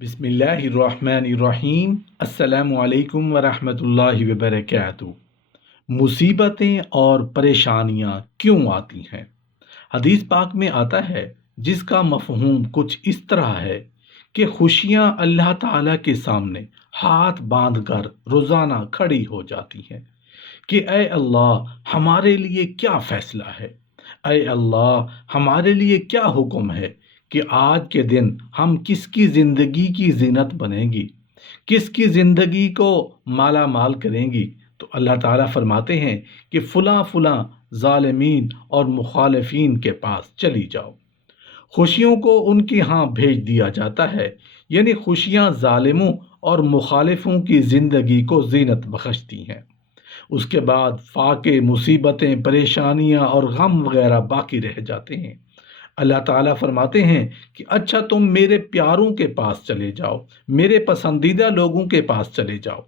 बिस्मिल्लाहिर्रहमानिर्रहीम। अस्सलामु अलैकुम वरहमतुल्लाहि वबरकातुहू। मुसीबतें और परेशानियां क्यों आती हैं? हदीस पाक में आता है जिसका मफहूम कुछ इस तरह है कि खुशियां अल्लाह ताला के सामने हाथ बांधकर रोज़ाना खड़ी हो जाती हैं कि ए अल्लाह हमारे लिए क्या फ़ैसला है, ए अल्लाह हमारे लिए क्या हुक्म है कि आज के दिन हम किसकी ज़िंदगी की ज़ीनत बनेंगी, किसकी ज़िंदगी को माला माल करेंगी। तो अल्लाह ताला फरमाते हैं कि फ़लाँ फ़लाँ ज़ालिमीन और मुखालिफिन के पास चली जाओ। खुशियों को उनके यहाँ भेज दिया जाता है, यानी खुशियाँ ज़ालिमों और मुखालिफों की ज़िंदगी को ज़ीनत बख्शती हैं। उसके बाद फाके, मुसीबतें, परेशानियां और गम वगैरह बाकी रह जाते हैं। अल्लाह ताला फरमाते हैं कि अच्छा तुम मेरे प्यारों के पास चले जाओ, मेरे पसंदीदा लोगों के पास चले जाओ।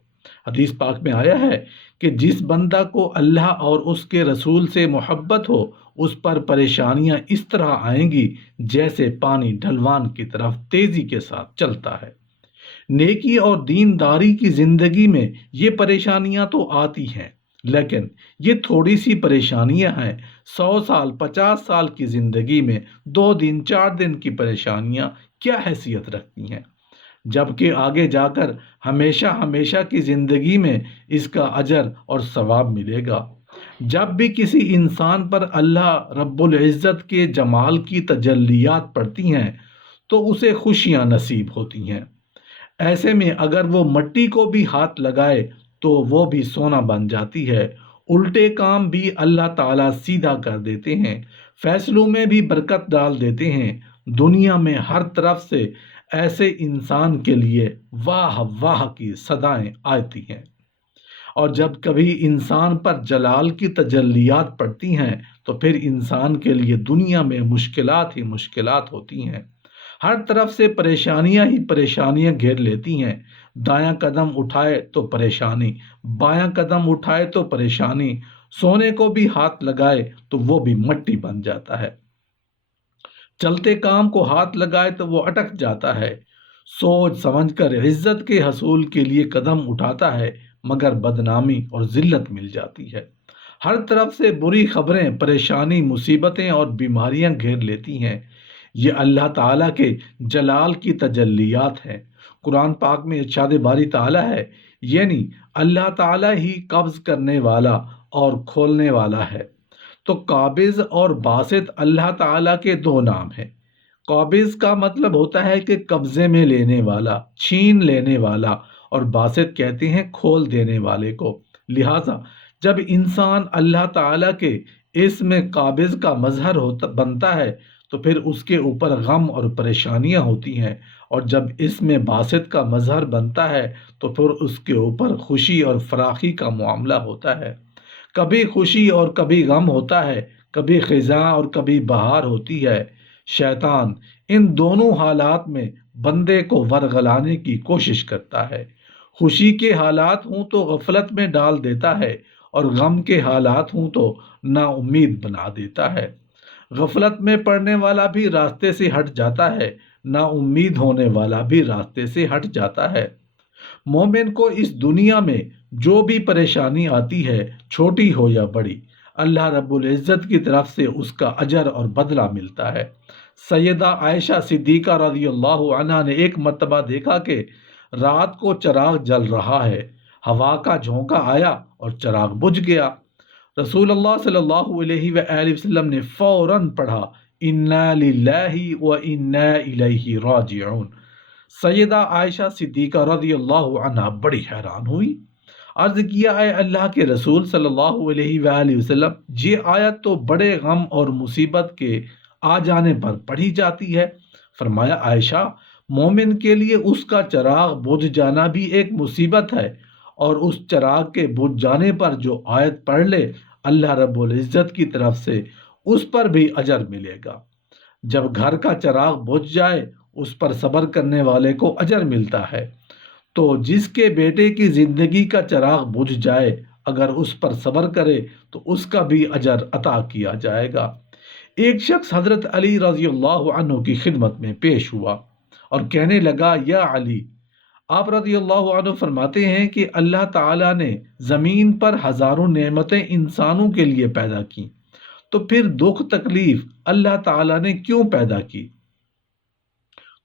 हदीस पाक में आया है कि जिस बंदा को अल्लाह और उसके रसूल से मोहब्बत हो उस पर परेशानियां इस तरह आएंगी जैसे पानी ढलवान की तरफ तेजी के साथ चलता है। नेकी और दीनदारी की जिंदगी में ये परेशानियां तो आती हैं, लेकिन ये थोड़ी सी परेशानियां हैं। 100 साल 50 साल की जिंदगी में 2 दिन 4 दिन की परेशानियां क्या हैसियत रखती हैं, जबकि आगे जाकर हमेशा हमेशा की जिंदगी में इसका अजर और सवाब मिलेगा। जब भी किसी इंसान पर अल्लाह रब्बुल इज़्ज़त के जमाल की तजल्लियात पड़ती हैं तो उसे खुशियां नसीब होती हैं। ऐसे में अगर वो मट्टी को भी हाथ लगाए तो वो भी सोना बन जाती है। उल्टे काम भी अल्लाह ताला सीधा कर देते हैं, फैसलों में भी बरकत डाल देते हैं। दुनिया में हर तरफ से ऐसे इंसान के लिए वाह वाह की सदाएं आती हैं। और जब कभी इंसान पर जलाल की तजल्लियात पड़ती हैं तो फिर इंसान के लिए दुनिया में मुश्किलात ही मुश्किलात होती हैं। हर तरफ से परेशानियां ही परेशानियां घेर लेती हैं। दायां कदम उठाए तो परेशानी, बायां कदम उठाए तो परेशानी, सोने को भी हाथ लगाए तो वो भी मट्टी बन जाता है। चलते काम को हाथ लगाए तो वो अटक जाता है। सोच समझकर इज्जत के हसूल के लिए कदम उठाता है मगर बदनामी और जिल्लत मिल जाती है। हर तरफ से बुरी खबरें, परेशानी, मुसीबतें और बीमारियां घेर लेती हैं। ये अल्लाह ताला के जलाल की तजल्लियात हैं। कुरान पाक में इरशाद बारी ताला है, यानी अल्लाह ताला ही कब्ज करने वाला और खोलने वाला है। तो काबिज और बासित अल्लाह ताला के दो नाम हैं। काबिज का मतलब होता है कि कब्जे में लेने वाला, छीन लेने वाला, और बासित कहते हैं खोल देने वाले को। लिहाजा जब इंसान अल्लाह ताला के इसमें काबिज का मजहर होता बनता है तो फिर उसके ऊपर गम और परेशानियां होती हैं, और जब इसमें बासित का मजहर बनता है तो फिर उसके ऊपर खुशी और फराखी का मामला होता है। कभी खुशी और कभी गम होता है, कभी खिज़ां और कभी बहार होती है। शैतान इन दोनों हालात में बंदे को वरगलाने की कोशिश करता है। खुशी के हालात हों तो गफलत में डाल देता है और गम के हालात हों तो नाउम्मीद बना देता है। गफलत में पड़ने वाला भी रास्ते से हट जाता है, नाउम्मीद होने वाला भी रास्ते से हट जाता है। मोमिन को इस दुनिया में जो भी परेशानी आती है, छोटी हो या बड़ी, अल्लाह रब्बुल इज़्ज़त की तरफ से उसका अजर और बदला मिलता है। सैयदा आयशा सिद्दीक़ा रज़ियल्लाहु अन्हा ने एक मर्तबा देखा कि रात को चिराग जल रहा है, हवा का झोंका आया और चिराग बुझ गया। रसूलुल्लाह सल्लल्लाहु अलैहि वसल्लम ने फौरन पढ़ा, इन्ना लिल्लाहि व इन्ना इलैहि राजिऊन। सैयदा आयशा सिद्दीक़ा रज़ियल्लाहु अन्हा बड़ी हैरान हुई। अर्ज किया, है अल्लाह के रसूल सल्लल्लाहु अलैहि वसल्लम, ये आयत तो बड़े गम और मुसीबत के आ जाने पर पढ़ी जाती है। फरमाया, आयशा, मोमिन के लिए उसका चिराग बुझ जाना भी एक मुसीबत है, और उस चिराग के बुझ जाने पर जो आयत पढ़ ले अल्लाह रब्बुल इज़्ज़त की तरफ से उस पर भी अजर मिलेगा। जब घर का चिराग बुझ जाए उस पर सब्र करने वाले को अजर मिलता है, तो जिसके बेटे की जिंदगी का चिराग बुझ जाए अगर उस पर सब्र करे तो उसका भी अजर अता किया जाएगा। एक शख्स हजरत अली रज़ियल्लाहु अन्हु की खिदमत में पेश हुआ اور کہنے لگا یا علی۔ آپ رضی اللہ عنہ فرماتے ہیں کہ اللہ تعالیٰ نے زمین پر ہزاروں نعمتیں انسانوں کے لیے پیدا کی، تو پھر دکھ تکلیف اللہ تعالیٰ نے کیوں پیدا کی؟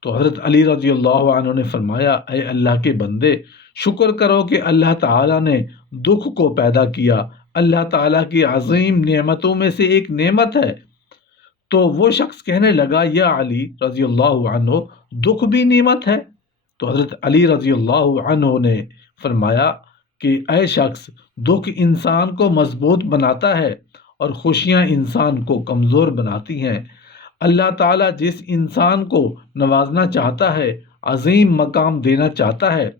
تو حضرت علی رضی اللہ عنہ نے فرمایا، اے اللہ کے بندے، شکر کرو کہ اللہ تعالیٰ نے دکھ کو پیدا کیا۔ اللہ تعالیٰ کی عظیم نعمتوں میں سے ایک نعمت ہے۔ تو وہ شخص کہنے لگا یا علی رضی اللہ عنہ، دکھ بھی نعمت ہے؟ تو حضرت علی رضی اللہ عنہ نے فرمایا کہ اے شخص، دکھ انسان کو مضبوط بناتا ہے اور خوشیاں انسان کو کمزور بناتی ہیں۔ اللہ تعالیٰ جس انسان کو نوازنا چاہتا ہے، عظیم مقام دینا چاہتا ہے،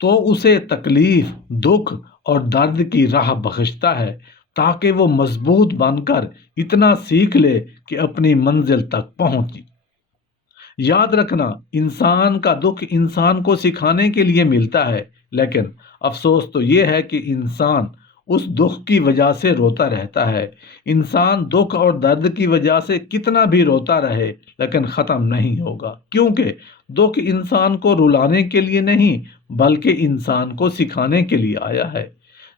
تو اسے تکلیف، دکھ اور درد کی راہ بخشتا ہے تاکہ وہ مضبوط بن کر اتنا سیکھ لے کہ اپنی منزل تک پہنچے۔ یاد رکھنا، انسان کا دکھ انسان کو سکھانے کے لیے ملتا ہے، لیکن افسوس تو یہ ہے کہ انسان اس دکھ کی وجہ سے روتا رہتا ہے۔ انسان دکھ اور درد کی وجہ سے کتنا بھی روتا رہے لیکن ختم نہیں ہوگا، کیونکہ دکھ انسان کو رلانے کے لیے نہیں بلکہ انسان کو سکھانے کے لیے آیا ہے۔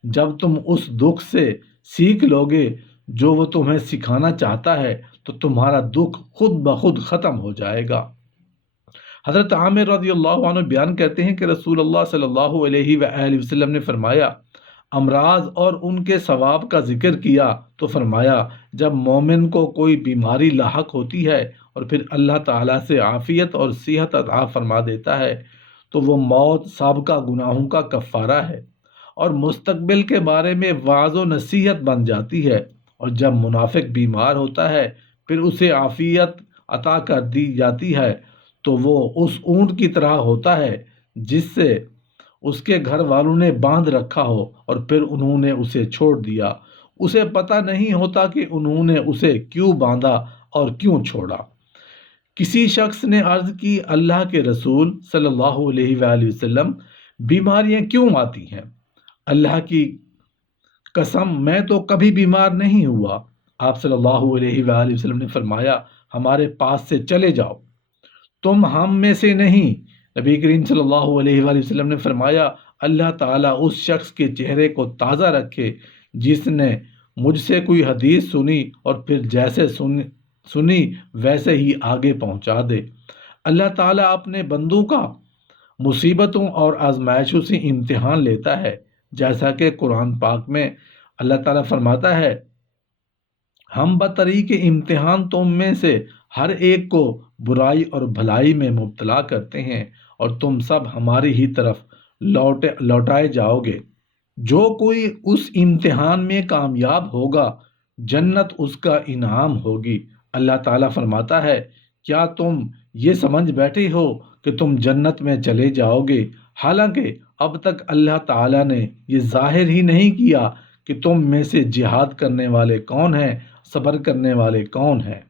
جب تم اس دکھ سے سیکھ لوگے جو وہ تمہیں سکھانا چاہتا ہے تو تمہارا دکھ خود بخود ختم ہو جائے گا۔ حضرت عامر رضی اللہ عنہ بیان کرتے ہیں کہ رسول اللہ صلی اللہ علیہ وآلہ وسلم نے فرمایا، امراض اور ان کے ثواب کا ذکر کیا تو فرمایا، جب مومن کو کوئی بیماری لاحق ہوتی ہے اور پھر اللہ تعالیٰ سے عافیت اور صحت عطا فرما دیتا ہے تو وہ موت سابقہ گناہوں کا کفارہ ہے اور مستقبل کے بارے میں وعظ و نصیحت بن جاتی ہے۔ اور جب منافق بیمار ہوتا ہے پھر اسے عافیت عطا کر دی جاتی ہے تو وہ اس اونٹ کی طرح ہوتا ہے جس سے اس کے گھر والوں نے باندھ رکھا ہو اور پھر انہوں نے اسے چھوڑ دیا، اسے پتہ نہیں ہوتا کہ انہوں نے اسے کیوں باندھا اور کیوں چھوڑا۔ کسی شخص نے عرض کی، اللہ کے رسول صلی اللہ علیہ وآلہ وسلم، بیماریاں کیوں آتی ہیں؟ اللہ کی قسم میں تو کبھی بیمار نہیں ہوا۔ آپ صلی اللہ علیہ وآلہ وسلم نے فرمایا، ہمارے پاس سے چلے جاؤ، تم ہم میں سے نہیں۔ نبی کریم صلی اللہ علیہ وآلہ وسلم نے فرمایا، اللہ تعالیٰ اس شخص کے چہرے کو تازہ رکھے جس نے مجھ سے کوئی حدیث سنی اور پھر جیسے سنی ویسے ہی آگے پہنچا دے۔ اللہ تعالیٰ اپنے بندوں کا مصیبتوں اور آزمائشوں سے امتحان لیتا ہے، جیسا کہ قرآن پاک میں اللہ تعالیٰ فرماتا ہے، ہم بطریق امتحان تم میں سے ہر ایک کو برائی اور بھلائی میں مبتلا کرتے ہیں اور تم سب ہماری ہی طرف لوٹائے جاؤ گے۔ جو کوئی اس امتحان میں کامیاب ہوگا جنت اس کا انعام ہوگی۔ اللہ تعالیٰ فرماتا ہے، کیا تم یہ سمجھ بیٹھے ہو کہ تم جنت میں چلے جاؤ گے، حالانکہ اب تک اللہ تعالیٰ نے یہ ظاہر ہی نہیں کیا کہ تم میں سے جہاد کرنے والے کون ہیں، صبر کرنے والے کون ہیں۔